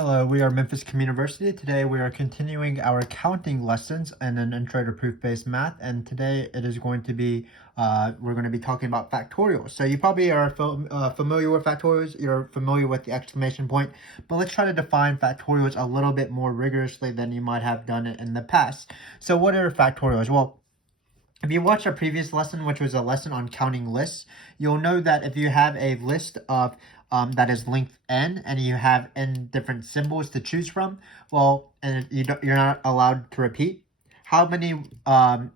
Hello, we are Memphis Communiversity. Today we are continuing our counting lessons in an intro to proof-based math, and today it is going to be, we're going to be talking about factorials. So you probably are familiar with factorials, you're familiar with the exclamation point, but let's try to define factorials a little bit more rigorously than you might have done it in the past. So what are factorials? Well, if you watched our previous lesson, which was a lesson on counting lists, you'll know that if you have a list of that is length n and you have n different symbols to choose from, well, and you're not allowed to repeat. How many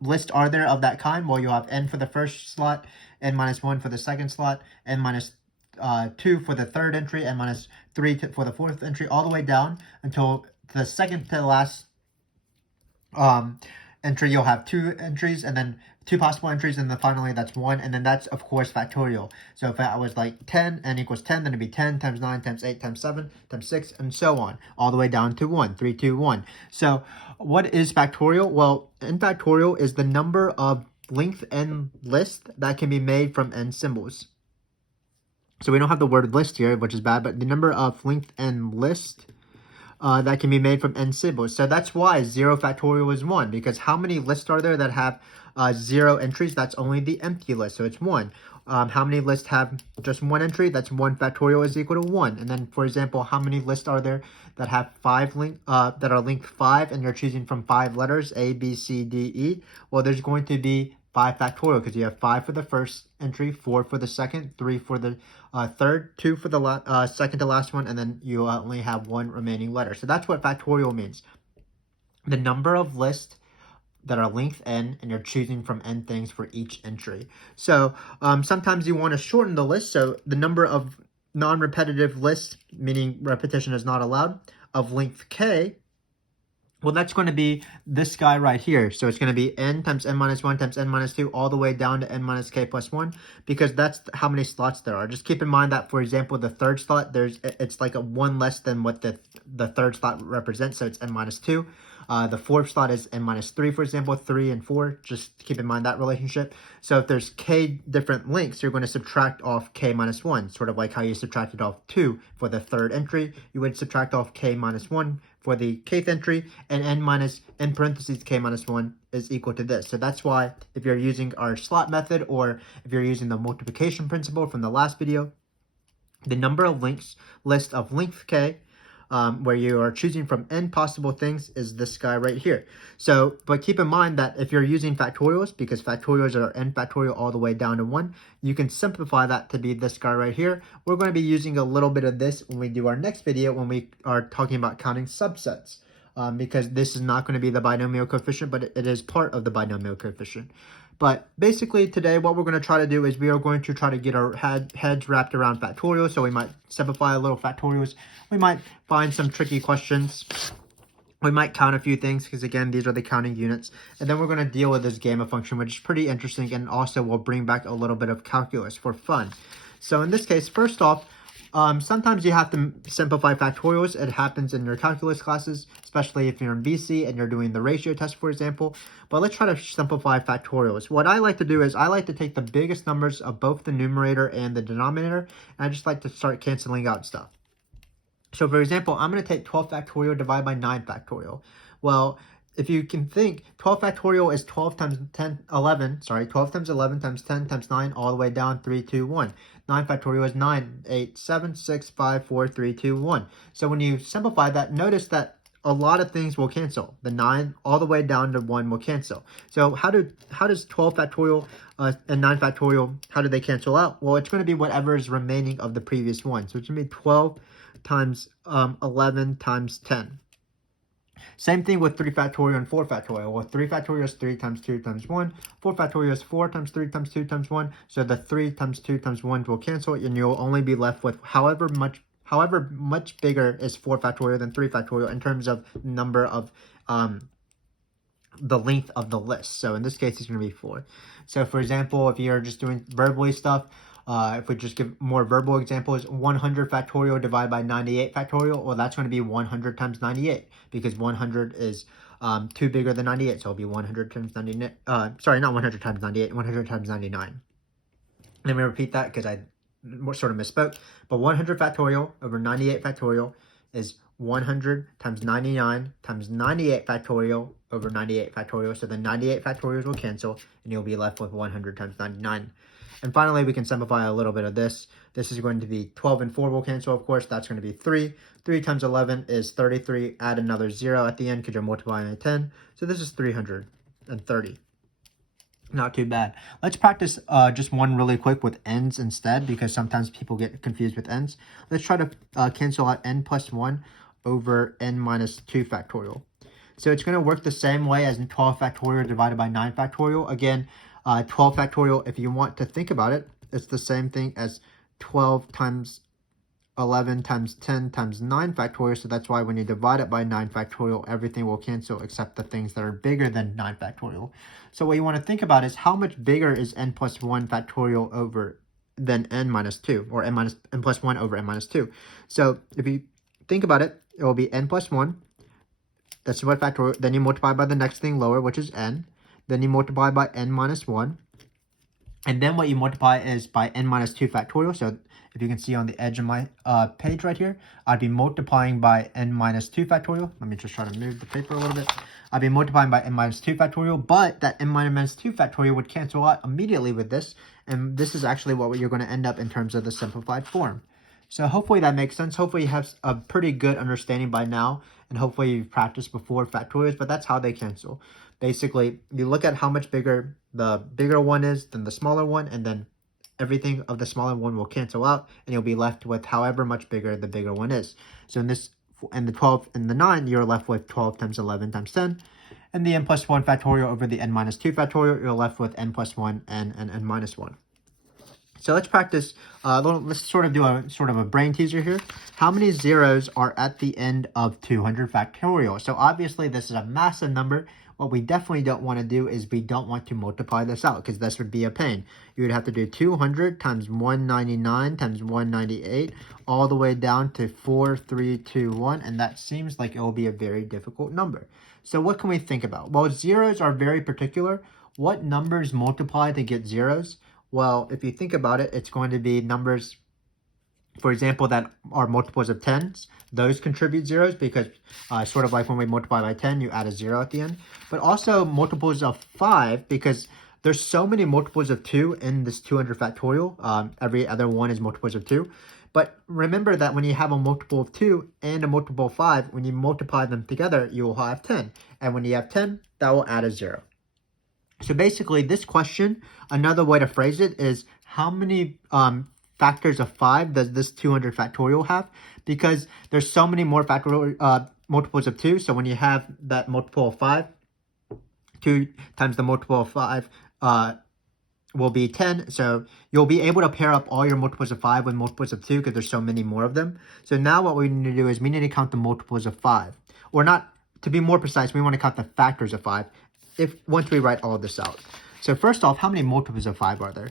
lists are there of that kind? Well, you'll have n for the first slot, n minus 1 for the second slot, n minus 2 for the third entry, n minus 3 for the fourth entry, all the way down until the second to last entry. You'll have two entries and then two possible entries, and then finally that's one, and then that's of course factorial. So if I was like 10, n equals 10, then it'd be 10 times 9 times 8 times 7 times 6 and so on, all the way down to 1, 3, 2, 1. So what is factorial? Well, in factorial is the number of length n lists that can be made from n symbols. So we don't have the word list here, which is bad, but the number of length n lists that can be made from n symbols. So that's why 0 factorial is 1, because how many lists are there that have 0 entries? That's only the empty list, so it's 1. How many lists have just one entry? That's 1 factorial is equal to 1. And then, for example, how many lists are there that have that are linked 5 and you're choosing from 5 letters, A, B, C, D, E? Well, there's going to be 5 factorial because you have 5 for the first entry, 4 for the second, 3 for the third, 2 for the second to last one, and then you only have 1 remaining letter. So that's what factorial means. The number of lists that are length n, and you're choosing from n things for each entry. So sometimes you want to shorten the list, so the number of non-repetitive lists, meaning repetition is not allowed, of length k, well, that's going to be this guy right here. So it's going to be n times n minus 1 times n minus 2 all the way down to n minus k plus 1, because that's how many slots there are. Just keep in mind that, for example, the third slot, it's like a 1 less than what the third slot represents, so it's n minus 2. The fourth slot is n minus 3, for example, 3 and 4. Just keep in mind that relationship. So if there's k different lengths, you're going to subtract off k minus 1, sort of like how you subtracted off 2 for the third entry. You would subtract off k minus 1 for the kth entry, and n parentheses k minus 1 is equal to this. So that's why if you're using our slot method, or if you're using the multiplication principle from the last video, the number of list of length k, where you are choosing from n possible things, is this guy right here. So, but keep in mind that if you're using factorials, because factorials are n factorial all the way down to 1, you can simplify that to be this guy right here. We're going to be using a little bit of this when we do our next video, when we are talking about counting subsets, because this is not going to be the binomial coefficient, but it is part of the binomial coefficient. But basically today what we're going to try to do is we are going to try to get our heads wrapped around factorials. So we might simplify a little factorials. We might find some tricky questions. We might count a few things because, again, these are the counting units. And then we're going to deal with this gamma function, which is pretty interesting, and also will bring back a little bit of calculus for fun. So in this case, first off, sometimes you have to simplify factorials. It happens in your calculus classes, especially if you're in BC and you're doing the ratio test, for example. But let's try to simplify factorials. What I like to do is I like to take the biggest numbers of both the numerator and the denominator, and I just like to start canceling out stuff. So for example, I'm going to take 12 factorial divided by 9 factorial. Well, if you can think, 12 factorial is 12 times 12 times 11 times 10 times 9 all the way down, 3, 2, 1. 9 factorial is 9, 8, 7, 6, 5, 4, 3, 2, 1. So when you simplify that, notice that a lot of things will cancel. The 9 all the way down to 1 will cancel. So how does 12 factorial and 9 factorial, how do they cancel out? Well, it's going to be whatever is remaining of the previous one. So it's going to be 12 times 11 times 10. Same thing with 3 factorial and 4 factorial. Well, 3 factorial is 3 times 2 times 1. 4 factorial is 4 times 3 times 2 times 1. So the 3 times 2 times 1 will cancel, and you'll only be left with however much bigger is 4 factorial than 3 factorial in terms of number of the length of the list. So in this case, it's going to be 4. So for example, if you're just doing verbally stuff, if we just give more verbal examples, 100 factorial divided by 98 factorial, well, that's going to be 100 times 98, because 100 is 2 bigger than 98, so it'll be 100 times 99, sorry, not 100 times 98, 100 times 99. Let me repeat that because I sort of misspoke, but 100 factorial over 98 factorial is 100 times 99 times 98 factorial over 98 factorial. So the 98 factorials will cancel, and you'll be left with 100 times 99. And finally, we can simplify a little bit of this. This is going to be 12 and 4 will cancel, of course. That's going to be 3. 3 times 11 is 33. Add another 0 at the end because you're multiplying by 10. So this is 330. Not too bad. Let's practice just one really quick with ends instead, because sometimes people get confused with ends. Let's try to cancel out n plus 1 over n minus 2 factorial. So it's going to work the same way as 12 factorial divided by 9 factorial. Again, 12 factorial, if you want to think about it, it's the same thing as 12 times 11 times 10 times 9 factorial. So that's why when you divide it by 9 factorial, everything will cancel except the things that are bigger than 9 factorial. So what you want to think about is how much bigger is n plus 1 factorial over than n minus 2, or n plus 1 over n minus 2. So if you think about it, it will be n plus 1. That's what factorial. Then you multiply by the next thing lower, which is n. Then you multiply by n minus 1. And then what you multiply is by n minus 2 factorial. So if you can see on the edge of my page right here, I'd be multiplying by n minus 2 factorial. Let me just try to move the paper a little bit. I'd be multiplying by n minus 2 factorial, but that n minus 2 factorial would cancel out immediately with this. And this is actually what you're going to end up in terms of the simplified form. So hopefully that makes sense. Hopefully you have a pretty good understanding by now, and hopefully you've practiced before factorials, but that's how they cancel. Basically, you look at how much bigger the bigger one is than the smaller one, and then everything of the smaller one will cancel out, and you'll be left with however much bigger the bigger one is. So in this, and the 12 and the 9, you're left with 12 times 11 times 10. And the n plus 1 factorial over the n minus 2 factorial, you're left with n plus 1 and n minus 1. So let's practice, let's sort of do a brain teaser here. How many zeros are at the end of 200 factorial? So obviously this is a massive number. What we definitely don't want to do is we don't want to multiply this out, because this would be a pain. You would have to do 200 times 199 times 198 all the way down to 4321, and that seems like it will be a very difficult number. So what can we think about? Well, zeros are very particular. What numbers multiply to get zeros? Well, if you think about it, it's going to be numbers, for example, that are multiples of 10s. Those contribute zeros because sort of like when we multiply by 10, you add a 0 at the end. But also multiples of 5, because there's so many multiples of 2 in this 200 factorial. Every other one is multiples of 2. But remember that when you have a multiple of 2 and a multiple of 5, when you multiply them together, you will have 10. And when you have 10, that will add a 0. So basically, this question, another way to phrase it is, how many factors of 5 does this 200 factorial have? Because there's so many more factorial multiples of 2. So when you have that multiple of 5, 2 times the multiple of 5 will be 10. So you'll be able to pair up all your multiples of 5 with multiples of 2 because there's so many more of them. So now what we need to do is we need to count the multiples of 5. Or not, to be more precise, we want to count the factors of 5 once we write all of this out. So first off, how many multiples of 5 are there?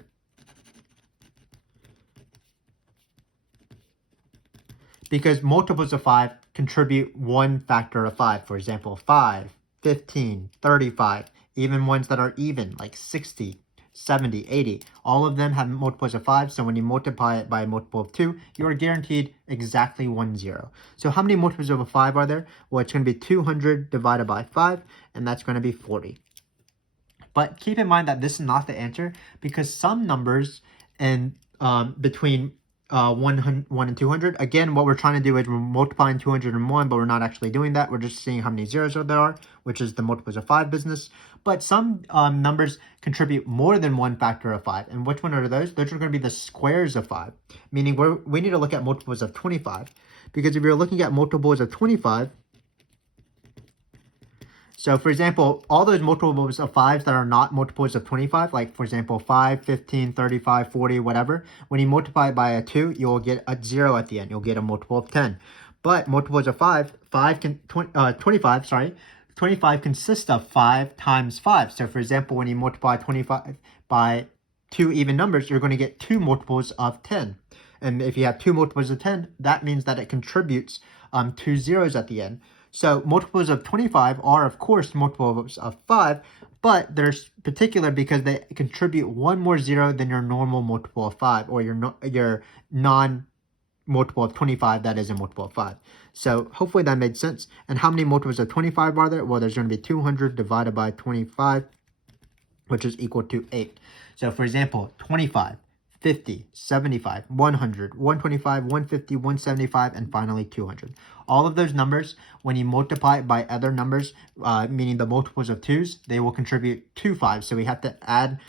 Because multiples of 5 contribute one factor of 5. For example, 5, 15, 35, even ones that are even, like 60, 70, 80. All of them have multiples of 5, so when you multiply it by a multiple of 2, you are guaranteed exactly 1 0. So how many multiples of a 5 are there? Well, it's going to be 200 divided by 5, and that's going to be 40. But keep in mind that this is not the answer, because some numbers in between 1 and 200, again, what we're trying to do is we're multiplying 200 and 1, but we're not actually doing that. We're just seeing how many zeros there are, which is the multiples of 5 business. But some numbers contribute more than one factor of 5. And which one are those? Those are going to be the squares of 5, meaning we need to look at multiples of 25. Because if you're looking at multiples of 25, so for example, all those multiples of 5s that are not multiples of 25, like for example, 5, 15, 35, 40, whatever, when you multiply it by a 2, you'll get a 0 at the end. You'll get a multiple of 10. But multiples of 25 consists of 5 times 5. So for example, when you multiply 25 by 2 even numbers, you're going to get 2 multiples of 10. And if you have 2 multiples of 10, that means that it contributes 2 zeros at the end. So multiples of 25 are, of course, multiples of 5, but they're particular because they contribute one more 0 than your normal multiple of 5, or your multiple of 25 that is a multiple of 5. So hopefully that made sense. And how many multiples of 25 are there? Well, there's going to be 200 divided by 25, which is equal to 8. So for example, 25, 50, 75, 100, 125, 150, 175, and finally 200. All of those numbers, when you multiply it by other numbers, meaning the multiples of 2's, they will contribute to 5. So we have to add,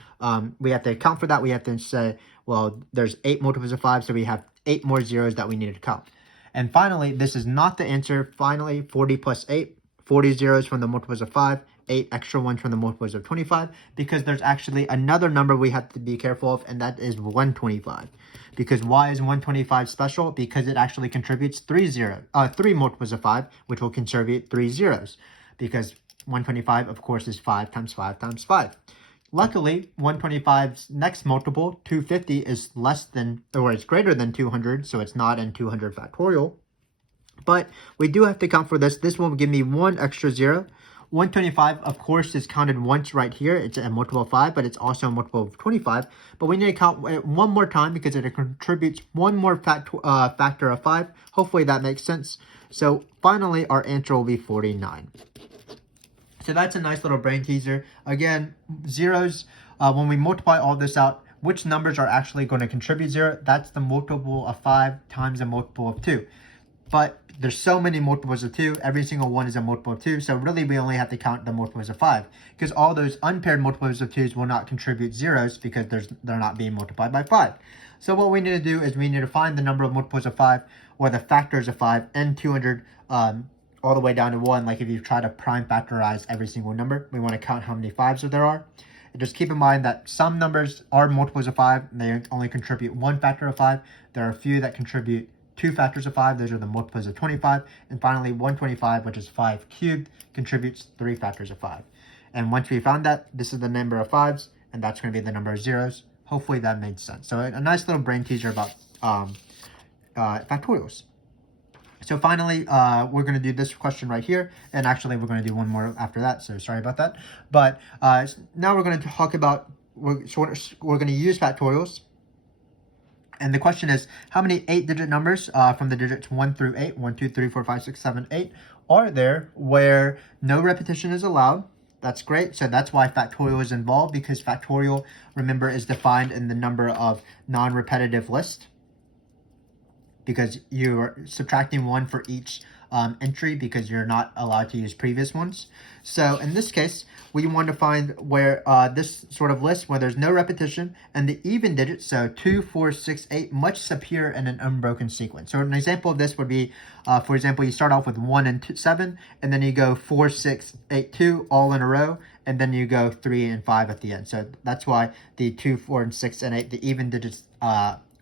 we have to account for that. We have to say, well, there's 8 multiples of 5, so we have 8 more zeros that we need to count. And finally, this is not the answer. Finally, 40 plus 8, 40 zeros from the multiples of 5, 8 extra ones from the multiples of 25, because there's actually another number we have to be careful of, and that is 125. Because why is 125 special? Because it actually contributes 3 multiples of 5, which will contribute 3 zeros. Because 125, of course, is 5 times 5 times 5. Luckily, 125's next multiple, 250, is less than, or it's greater than 200, so it's not in 200 factorial. But we do have to count for this. This will give me 1 extra 0. 125, of course, is counted once right here. It's a multiple of 5, but it's also a multiple of 25. But we need to count it one more time because it contributes one more factor of 5. Hopefully that makes sense. So finally, our answer will be 49. So that's a nice little brain teaser. Again, zeros, when we multiply all this out, which numbers are actually going to contribute 0? That's the multiple of 5 times a multiple of 2. But there's so many multiples of 2. Every single one is a multiple of 2. So really, we only have to count the multiples of 5. Because all those unpaired multiples of 2's will not contribute zeros because they're not being multiplied by 5. So what we need to do is we need to find the number of multiples of 5, or the factors of 5, and 200 all the way down to 1. Like if you try to prime factorize every single number, we want to count how many 5's there are. And just keep in mind that some numbers are multiples of 5. And they only contribute 1 factor of 5. There are a few that contribute 2 factors of 5. Those are the multiples of 25. And finally, 125, which is 5 cubed, contributes 3 factors of 5. And once we found that, this is the number of 5's, and that's going to be the number of zeros. Hopefully that made sense. So a nice little brain teaser about factorials. So finally, we're going to do this question right here. And actually, we're going to do one more after that. So sorry about that. But now we're going to talk about, we're going to use factorials. And the question is, how many 8-digit numbers from the digits 1 through 8, 1, 2, 3, 4, 5, 6, 7, 8, are there where no repetition is allowed? That's great. So that's why factorial is involved, because factorial, remember, is defined in the number of non-repetitive list. Because you're subtracting 1 for each entry, because you're not allowed to use previous ones. So in this case, we want to find where this sort of list where there's no repetition and the even digits, so 2, 4, 6, 8, must appear in an unbroken sequence. So an example of this would be, for example, you start off with 1 and 7, and then you go 4, 6, 8, 2 all in a row, and then you go 3 and 5 at the end. So that's why the 2, 4, and 6, and 8, the even digits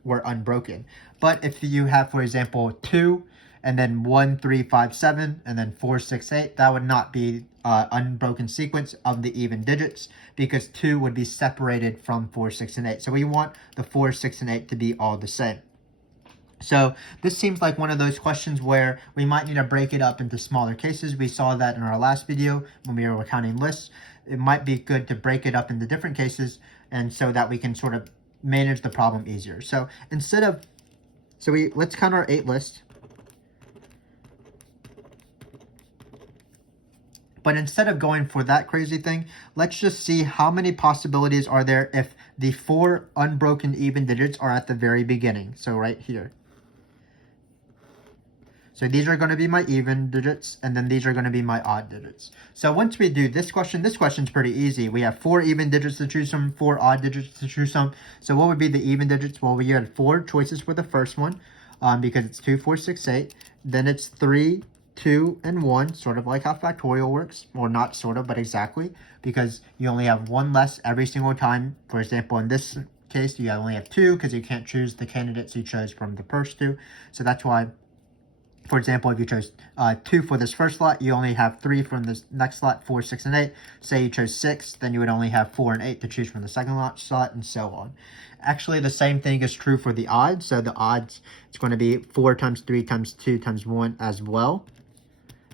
were unbroken. But if you have, for example, 2 and then 1, 3, 5, 7, and then 4, 6, 8, that would not be unbroken sequence of the even digits, because 2 would be separated from 4, 6, and 8. So we want the 4, 6, and 8 to be all the same. So this seems like one of those questions where we might need to break it up into smaller cases. We saw that in our last video when we were counting lists. It might be good to break it up into different cases, and so that we can sort of manage the problem easier. So instead of, let's count our 8 list. But instead of going for that crazy thing, let's just see how many possibilities are there if the 4 unbroken even digits are at the very beginning. So right here. So these are going to be my even digits, and then these are going to be my odd digits. So once we do this question's pretty easy. We have 4 even digits to choose from, 4 odd digits to choose from. So what would be the even digits? Well, we had 4 choices for the first one, because it's 2, 4, 6, 8. Then it's 3, 2, and 1, sort of like how factorial works, or not sort of, but exactly, because you only have 1 less every single time. For example, in this case, you only have 2 because you can't choose the candidates you chose from the first 2. So that's why, for example, if you chose 2 for this first slot, you only have 3 from this next slot, 4, 6, and 8. Say you chose 6, then you would only have 4 and 8 to choose from the second slot, and so on. Actually, the same thing is true for the odds. So the odds, it's going to be 4 times 3 times 2 times 1 as well,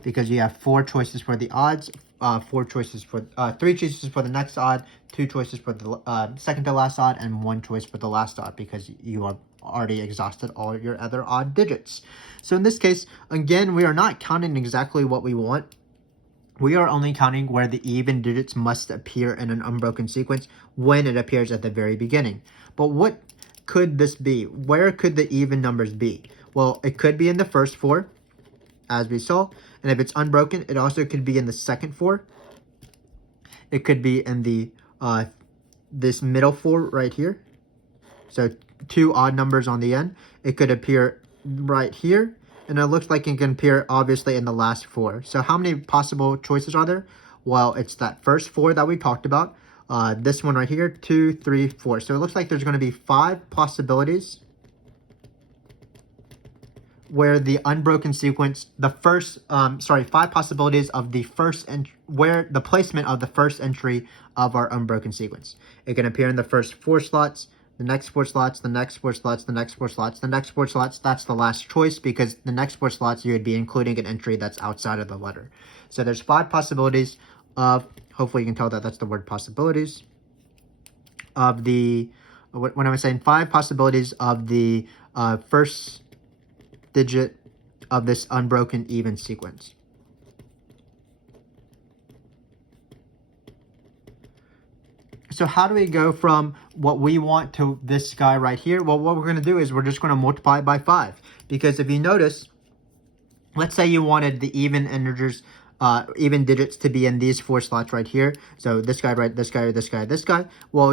because you have 4 choices for the odds, 3 choices for the next odd, 2 choices for the second to last odd, and 1 choice for the last odd, because you are already exhausted all your other odd digits. So in this case, again, we are not counting exactly what we want. We are only counting where the even digits must appear in an unbroken sequence when it appears at the very beginning. But what could this be? Where could the even numbers be? Well, it could be in the first 4, as we saw. And if it's unbroken, it also could be in the second 4. It could be in the this middle 4 right here. So 2 odd numbers on the end. It could appear right here. And it looks like it can appear obviously in the last 4. So how many possible choices are there? Well, it's that first 4 that we talked about. This one right here, 2, 3, 4. So it looks like there's going to be 5 possibilities where the unbroken sequence, the first, 5 possibilities of the first, where the placement of the first entry of our unbroken sequence. It can appear in the first 4 slots, the next 4 slots, the next 4 slots, the next 4 slots, the next 4 slots. That's the last choice because the next 4 slots you would be including an entry that's outside of the letter. So there's 5 possibilities of, hopefully you can tell that that's the word possibilities, of the, when I'm saying 5 possibilities of the first digit of this unbroken even sequence. So how do we go from what we want to this guy right here? Well, what we're going to do is we're just going to multiply it by 5. Because if you notice, let's say you wanted the even integers, even digits to be in these 4 slots right here. So this guy, right, this guy, or this guy, this guy. Well,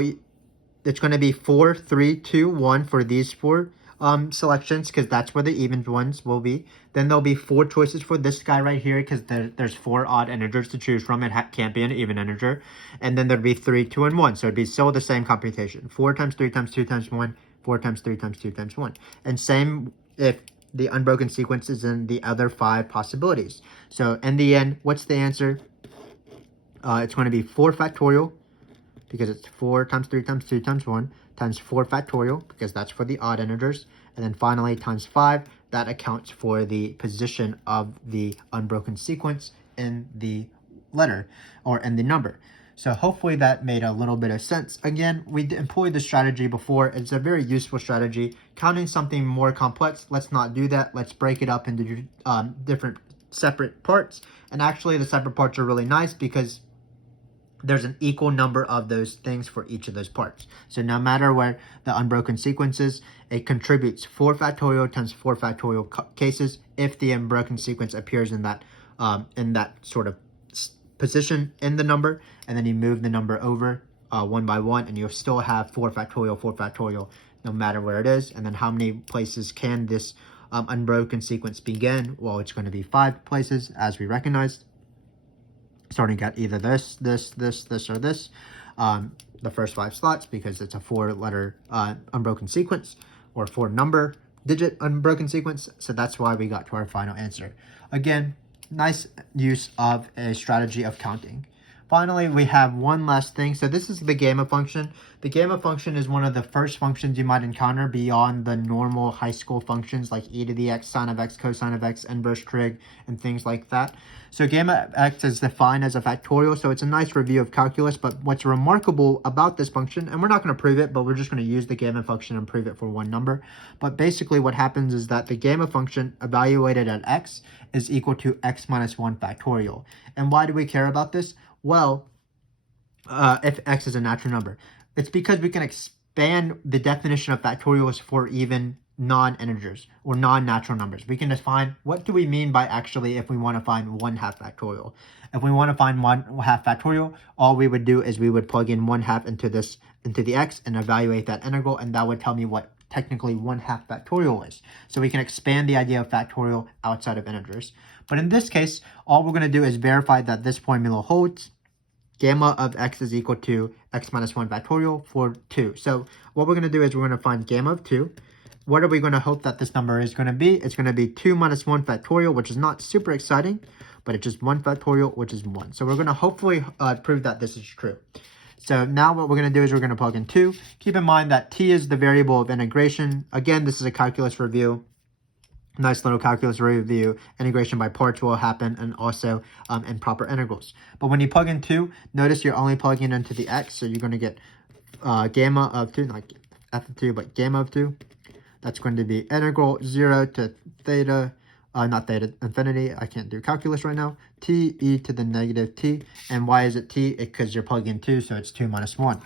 it's going to be 4, 3, 2, 1 for these 4 selections because that's where the even ones will be. Then there'll be 4 choices for this guy right here because there's 4 odd integers to choose from. It can't be an even integer. And then there'd be 3, 2, and 1. So it'd be still the same computation. 4 times 3 times 2 times 1, 4 times 3 times 2 times 1. And same if the unbroken sequence is in the other 5 possibilities. So in the end, what's the answer? It's going to be 4 factorial because it's 4 times 3 times 2 times 1 times 4 factorial because that's for the odd integers. And then finally times 5, that accounts for the position of the unbroken sequence in the letter or in the number. So hopefully that made a little bit of sense. Again, we employed this strategy before. It's a very useful strategy. Counting something more complex, let's not do that. Let's break it up into different separate parts. And actually the separate parts are really nice because there's an equal number of those things for each of those parts. So no matter where the unbroken sequence is, it contributes 4 factorial times 4 factorial cases if the unbroken sequence appears in that sort of position in the number, and then you move the number over 1 by 1, and you'll still have 4 factorial, no matter where it is. And then how many places can this unbroken sequence begin? Well, it's going to be 5 places, as we recognized, starting at either this, or this. The first 5 slots because it's a 4-letter unbroken sequence or 4-number digit unbroken sequence. So that's why we got to our final answer. Again, nice use of a strategy of counting. Finally, we have one last thing. So this is the gamma function. The gamma function is one of the first functions you might encounter beyond the normal high school functions like e to the x, sine of x, cosine of x, inverse trig, and things like that. So gamma x is defined as a factorial, so it's a nice review of calculus. But what's remarkable about this function, and we're not going to prove it, but we're just going to use the gamma function and prove it for one number. But basically what happens is that the gamma function evaluated at x is equal to x minus 1 factorial. And why do we care about this? Well, if x is a natural number, it's because we can expand the definition of factorials for even non-integers or non-natural numbers. We can define what do we mean by actually if we want to find 1/2 factorial. If we want to find 1/2 factorial, all we would do is we would plug in 1/2 into the x and evaluate that integral, and that would tell me what technically 1/2 factorial is. So we can expand the idea of factorial outside of integers. But in this case, all we're going to do is verify that this formula holds. Gamma of x is equal to x minus 1 factorial for 2. So what we're going to do is we're going to find gamma of 2. What are we going to hope that this number is going to be? It's going to be 2 minus 1 factorial, which is not super exciting, but it's just 1 factorial, which is 1. So we're going to hopefully prove that this is true. So now what we're going to do is we're going to plug in 2. Keep in mind that t is the variable of integration. Again, this is a calculus review. Nice little calculus review. Integration by parts will happen, and also improper integrals. But when you plug in 2, notice you're only plugging into the x, so you're going to get gamma of 2, not f of 2, but gamma of 2. That's going to be integral 0 to theta, not theta, infinity. I can't do calculus right now. T e to the negative t. And why is it t? Because you're plugging in 2, so it's 2 minus 1.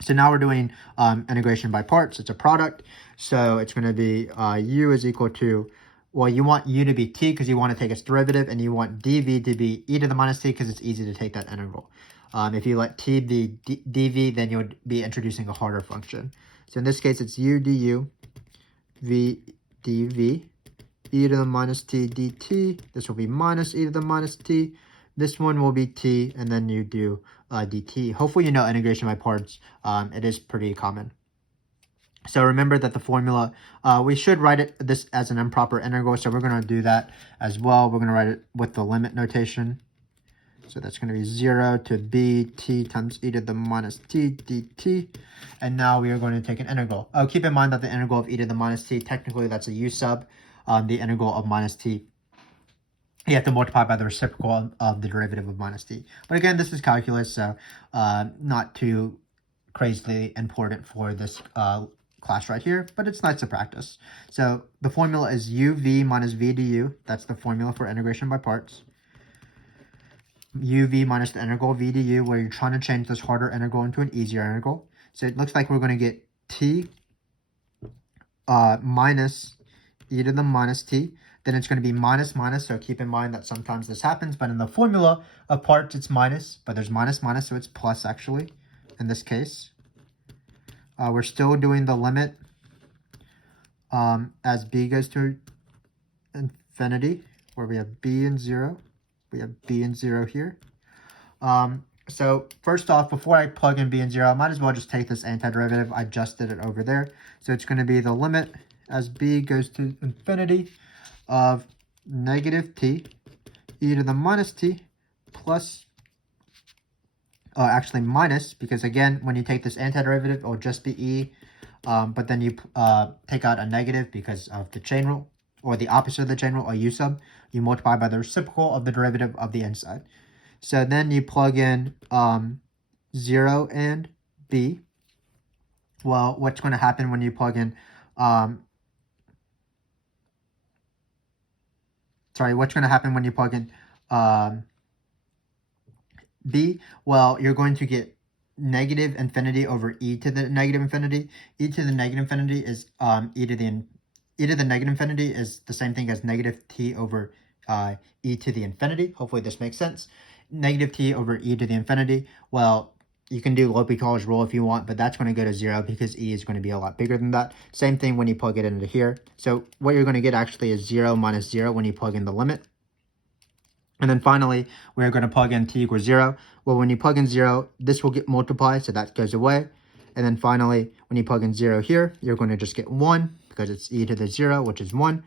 So now we're doing integration by parts. It's a product. So it's going to be u is equal to, well, you want u to be t because you want to take its derivative, and you want dv to be e to the minus t because it's easy to take that integral. If you let t be dv, then you would be introducing a harder function. So in this case, it's u du, v dv, e to the minus t dt. This will be minus e to the minus t. This one will be t, and then you do dt. Hopefully you know integration by parts. It is pretty common. So remember that the formula, we should write this as an improper integral, so we're going to do that as well. We're going to write it with the limit notation. So that's going to be 0 to b t times e to the minus t dt. And now we are going to take an integral. Oh, keep in mind that the integral of e to the minus t, technically that's a u sub. The integral of minus t, you have to multiply by the reciprocal of the derivative of minus t. But again, this is calculus, so not too crazily important for this class right here, but it's nice to practice. So the formula is uv minus v du. That's the formula for integration by parts. uv minus the integral of v du, where you're trying to change this harder integral into an easier integral. So it looks like we're going to get t minus e to the minus t. Then it's going to be minus minus, so keep in mind that sometimes this happens, but in the formula of parts it's minus, but there's minus minus, so it's plus actually in this case. We're still doing the limit as b goes to infinity, where we have b and 0. We have b and 0 here. So first off, before I plug in b and 0, I might as well just take this antiderivative. I just did it over there. So it's going to be the limit as b goes to infinity of negative t e to the minus t plus, actually minus, because again, when you take this antiderivative, it will just be e, but then you take out a negative because of the chain rule, or the opposite of the chain rule, a u sub. You multiply by the reciprocal of the derivative of the inside. So then you plug in 0 and b. Well, what's going to happen when you plug in, what's going to happen when you plug in b? Well, you're going to get negative infinity over e to the negative infinity. E to the negative infinity is e to the negative infinity is the same thing as negative t over e to the infinity. Hopefully this makes sense. Negative t over e to the infinity. Well, you can do L'Hopital's rule if you want, but that's going to go to 0 because e is going to be a lot bigger than that. Same thing when you plug it into here. So what you're going to get actually is 0 minus 0 when you plug in the limit. And then finally, we're going to plug in t equals 0. Well, when you plug in 0, this will get multiplied, so that goes away. And then finally, when you plug in 0 here, you're going to just get 1 because it's e to the 0, which is 1.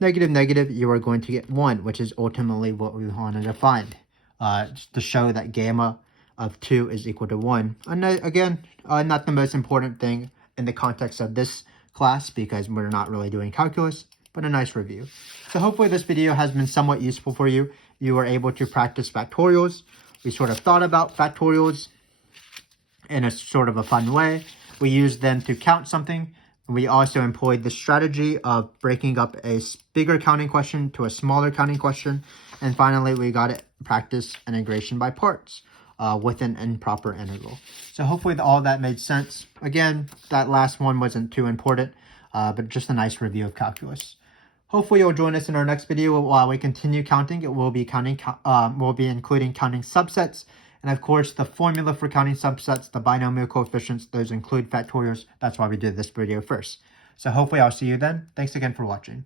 Negative, negative, you are going to get 1, which is ultimately what we wanted to find, to show that gamma of 2 is equal to 1. And again, not the most important thing in the context of this class because we're not really doing calculus, but a nice review. So hopefully this video has been somewhat useful for you. You were able to practice factorials. We sort of thought about factorials in a sort of a fun way. We used them to count something. We also employed the strategy of breaking up a bigger counting question to a smaller counting question. And finally, we got to practice integration by parts with an improper integral. So hopefully all that made sense. Again, that last one wasn't too important, but just a nice review of calculus. Hopefully you'll join us in our next video while we continue counting. It will be including counting subsets. And of course, the formula for counting subsets, the binomial coefficients, those include factorials. That's why we did this video first. So hopefully I'll see you then. Thanks again for watching.